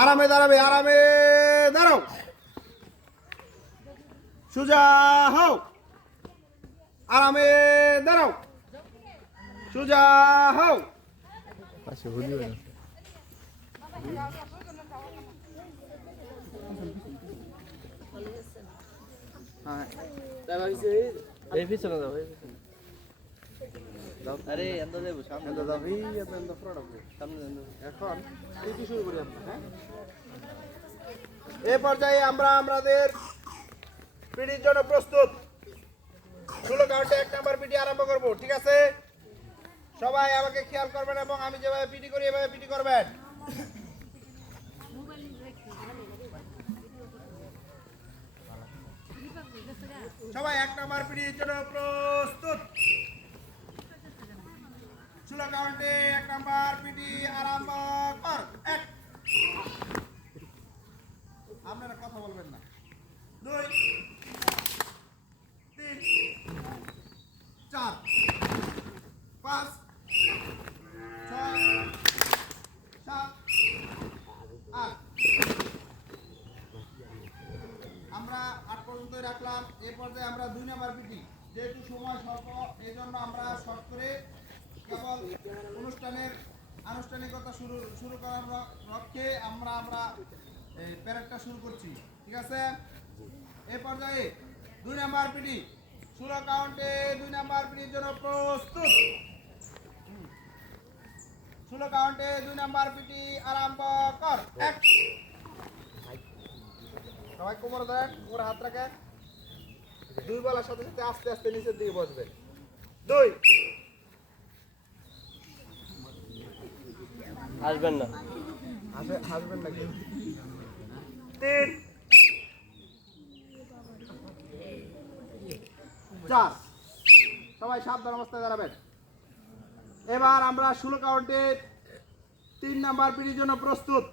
আরামে দাঁড়াবে, আরামে দাঁড়াও। সোজা হও, আরামে দাঁড়াও। সোজা হও। পাশে হুলি হয় এই পিছনে যাও এই পিছনে আরে এন্দ দেব সামনে দাও এই এন্দ ফ্রড সামনে এন্দ এখন কি শুরু করি আমরা, হ্যাঁ? এই পর্যায়ে আমরা আমাদের পিটির জন্য প্রস্তুত। 16 কাউন্টে 1 নাম্বার পিটি আরম্ভ করব, ঠিক আছে? সবাই আমাকে খেয়াল করবেন এবং আমি যেভাবে পিটি করি এভাবে পিটি করবেন। সবাই 1 নাম্বার পিটির জন্য প্রস্তুত। 16 কাউন্টে 1 নাম্বার পিটি আরম্ভ কর। 1, আপনারা কথা বলবেন না। 2, 3, 4, 5, 6, 7, 8। আমরা 8 পর্যন্তই রাখলাম। এই পর্যায়ে আমরা 2 নাম্বার পিটি, যেহেতু সময় স্বল্প এই জন্য আমরা শর্ট করে কেবল অনুষ্ঠানের আনুষ্ঠানিকতা শুরু করার লক্ষ্যে আমরা এই প্যারেডটা শুরু করছি, ঠিক আছে? এই পর্যায়ে 2 নাম্বার পিটি 16 কাউন্টে 2 নাম্বার পিটির জন্য প্রস্তুত। 16 কাউন্টে 2 নাম্বার পিটি আরম্ভ কর। 1, সবাই কোমর ধরেন, কোমরে হাত রাখেন। 2 বলার সাথে সাথে আস্তে আস্তে নিচের দিকে বসবেন। 2, আসবেন না হাসবেন নাকি? 3, 4। সবাই সাবধান অবস্থায় দাঁড়াবেন। এবার আমরা 16 কাউন্টে 3 নাম্বার পিটির জন্য প্রস্তুত।